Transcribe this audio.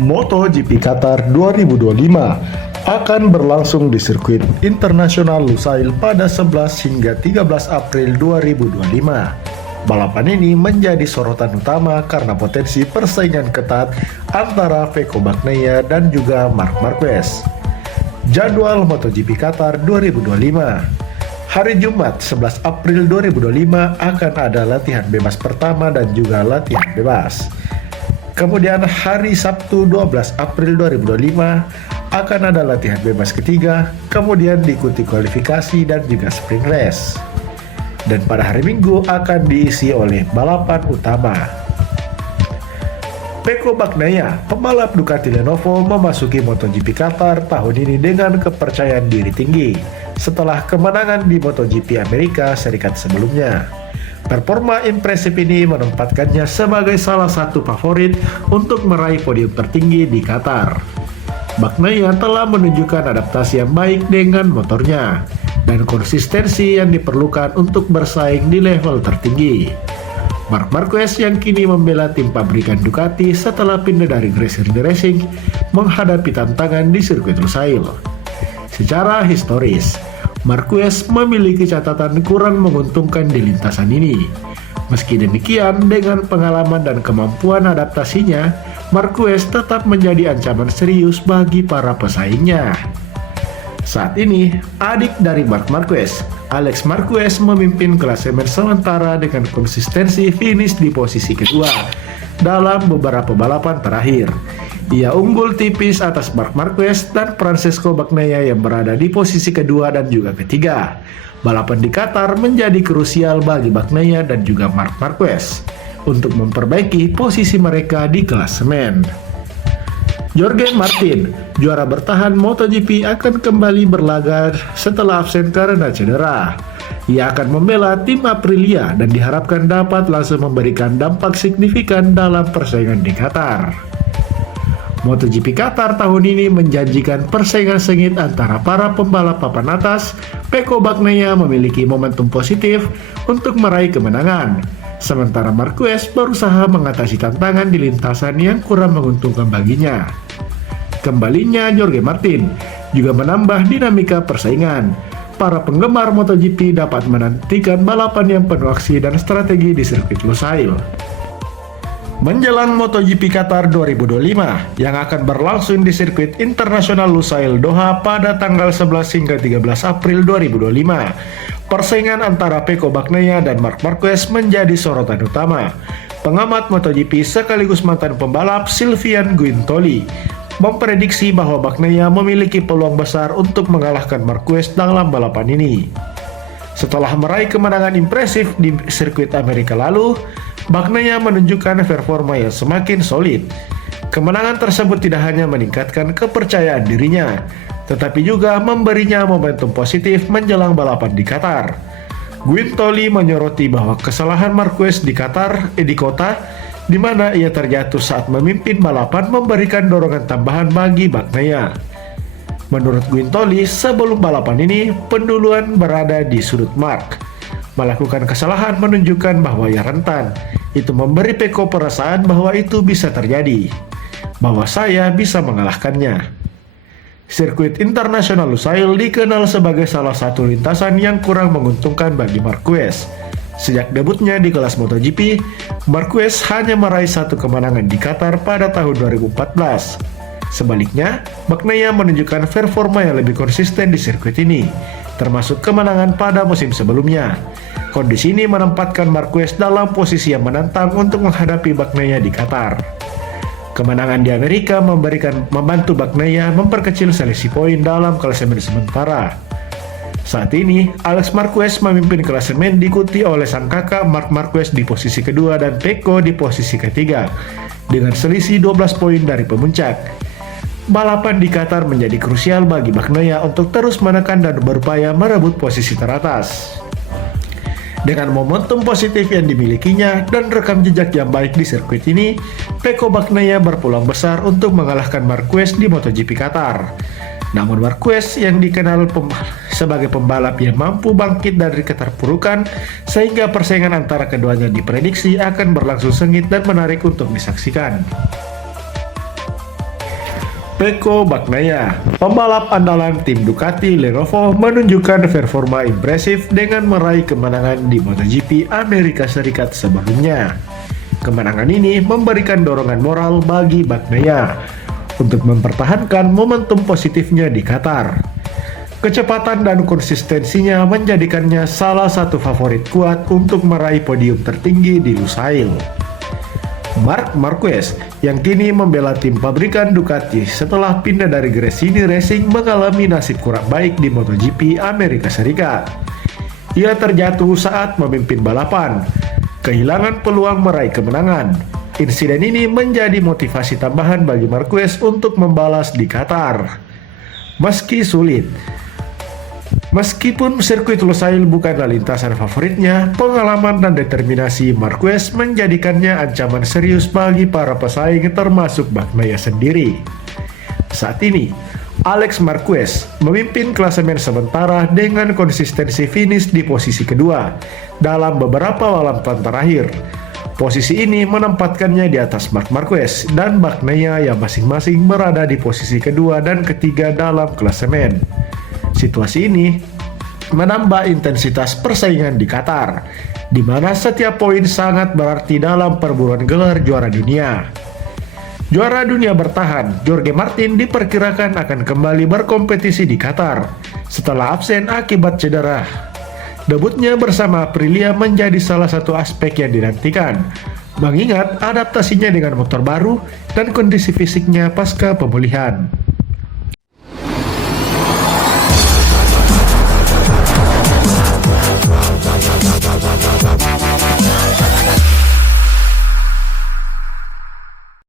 MotoGP Qatar 2025 akan berlangsung di sirkuit internasional Lusail pada 11 hingga 13 April 2025. Balapan ini menjadi sorotan utama karena potensi persaingan ketat antara Pecco Bagnaia dan juga Marc Marquez. Jadwal MotoGP Qatar 2025. Hari Jumat 11 April 2025 akan ada latihan bebas pertama dan juga latihan bebas. Kemudian hari Sabtu 12 April 2025 akan ada latihan bebas ketiga, kemudian diikuti kualifikasi dan juga sprint race. Dan pada hari Minggu akan diisi oleh balapan utama. Pecco Bagnaia, pembalap Ducati Lenovo, memasuki MotoGP Qatar tahun ini dengan kepercayaan diri tinggi setelah kemenangan di MotoGP Amerika Serikat sebelumnya. Performa impresif ini menempatkannya sebagai salah satu favorit untuk meraih podium tertinggi di Qatar. Bagnaia telah menunjukkan adaptasi yang baik dengan motornya dan konsistensi yang diperlukan untuk bersaing di level tertinggi. Marc Marquez yang kini membela tim pabrikan Ducati setelah pindah dari Gresini Racing menghadapi tantangan di sirkuit Lusail. Secara historis, Marquez memiliki catatan kurang menguntungkan di lintasan ini. Meski demikian, dengan pengalaman dan kemampuan adaptasinya, Marquez tetap menjadi ancaman serius bagi para pesaingnya. Saat ini, adik dari Marc Marquez, Alex Marquez, memimpin klasemen sementara dengan konsistensi finish di posisi kedua dalam beberapa balapan terakhir. Ia unggul tipis atas Marc Marquez dan Francesco Bagnaia yang berada di posisi kedua dan juga ketiga. Balapan di Qatar menjadi krusial bagi Bagnaia dan juga Marc Marquez untuk memperbaiki posisi mereka di klasemen. Jorge Martin, juara bertahan MotoGP, akan kembali berlaga setelah absen karena cedera. Ia akan membela tim Aprilia dan diharapkan dapat langsung memberikan dampak signifikan dalam persaingan di Qatar. MotoGP Qatar tahun ini menjanjikan persaingan sengit antara para pembalap papan atas. Pecco Bagnaia memiliki momentum positif untuk meraih kemenangan, sementara Marquez berusaha mengatasi tantangan di lintasan yang kurang menguntungkan baginya. Kembalinya Jorge Martin juga menambah dinamika persaingan. Para penggemar MotoGP dapat menantikan balapan yang penuh aksi dan strategi di sirkuit Lusail. Menjelang MotoGP Qatar 2025 yang akan berlangsung di sirkuit internasional Lusail Doha pada tanggal 11 hingga 13 April 2025, persaingan antara Pecco Bagnaia dan Marc Marquez menjadi sorotan utama. Pengamat MotoGP sekaligus mantan pembalap Sylvain Guintoli memprediksi bahwa Bagnaia memiliki peluang besar untuk mengalahkan Marquez dalam balapan ini. Setelah meraih kemenangan impresif di sirkuit Amerika lalu, Bagnaia menunjukkan performa yang semakin solid. Kemenangan tersebut tidak hanya meningkatkan kepercayaan dirinya, tetapi juga memberinya momentum positif menjelang balapan di Qatar. Guintoli menyoroti bahwa kesalahan Marquez di kota di mana ia terjatuh saat memimpin balapan memberikan dorongan tambahan bagi Bagnaia. Menurut Guintoli, sebelum balapan ini, penduluan berada di sudut Marc. Melakukan kesalahan menunjukkan bahwa ia rentan. Itu memberi Pecco perasaan bahwa itu bisa terjadi, bahwa saya bisa mengalahkannya. Sirkuit internasional Lusail dikenal sebagai salah satu lintasan yang kurang menguntungkan bagi Marquez. Sejak debutnya di kelas MotoGP, Marquez hanya meraih satu kemenangan di Qatar pada tahun 2014. Sebaliknya, Bagnaia menunjukkan performa yang lebih konsisten di sirkuit ini, termasuk kemenangan pada musim sebelumnya. Kondisi ini menempatkan Marquez dalam posisi yang menantang untuk menghadapi Bagnaia di Qatar. Kemenangan di Amerika membantu Bagnaia memperkecil selisih poin dalam klasemen sementara. Saat ini, Alex Marquez memimpin klasemen diikuti oleh sang kakak Marc Marquez di posisi kedua dan Pecco di posisi ketiga, dengan selisih 12 poin dari pemuncak. Balapan di Qatar menjadi krusial bagi Bagnaia untuk terus menekan dan berupaya merebut posisi teratas. Dengan momentum positif yang dimilikinya dan rekam jejak yang baik di sirkuit ini, Pecco Bagnaia berpeluang besar untuk mengalahkan Marquez di MotoGP Qatar. Namun Marquez yang dikenal sebagai pembalap yang mampu bangkit dari keterpurukan, sehingga persaingan antara keduanya diprediksi akan berlangsung sengit dan menarik untuk disaksikan. Pecco Bagnaia, pembalap andalan tim Ducati Lenovo, menunjukkan performa impresif dengan meraih kemenangan di MotoGP Amerika Serikat sebelumnya. Kemenangan ini memberikan dorongan moral bagi Bagnaia untuk mempertahankan momentum positifnya di Qatar. Kecepatan dan konsistensinya menjadikannya salah satu favorit kuat untuk meraih podium tertinggi di Lusail. Marc Marquez yang kini membela tim pabrikan Ducati setelah pindah dari Gresini Racing mengalami nasib kurang baik di MotoGP Amerika Serikat. Ia terjatuh saat memimpin balapan, kehilangan peluang meraih kemenangan. Insiden ini menjadi motivasi tambahan bagi Marquez untuk membalas di Qatar. Meski sulit, meskipun sirkuit Lusail bukanlah lintasan favoritnya, pengalaman dan determinasi Marquez menjadikannya ancaman serius bagi para pesaing termasuk Bagnaia sendiri. Saat ini, Alex Marquez memimpin klasemen sementara dengan konsistensi finish di posisi kedua dalam beberapa balapan terakhir. Posisi ini menempatkannya di atas Marc Marquez dan Bagnaia yang masing-masing berada di posisi kedua dan ketiga dalam klasemen. Situasi ini menambah intensitas persaingan di Qatar, di mana setiap poin sangat berarti dalam perburuan gelar juara dunia. Juara dunia bertahan, Jorge Martin diperkirakan akan kembali berkompetisi di Qatar setelah absen akibat cedera. Debutnya bersama Aprilia menjadi salah satu aspek yang dinantikan, mengingat adaptasinya dengan motor baru dan kondisi fisiknya pasca pemulihan.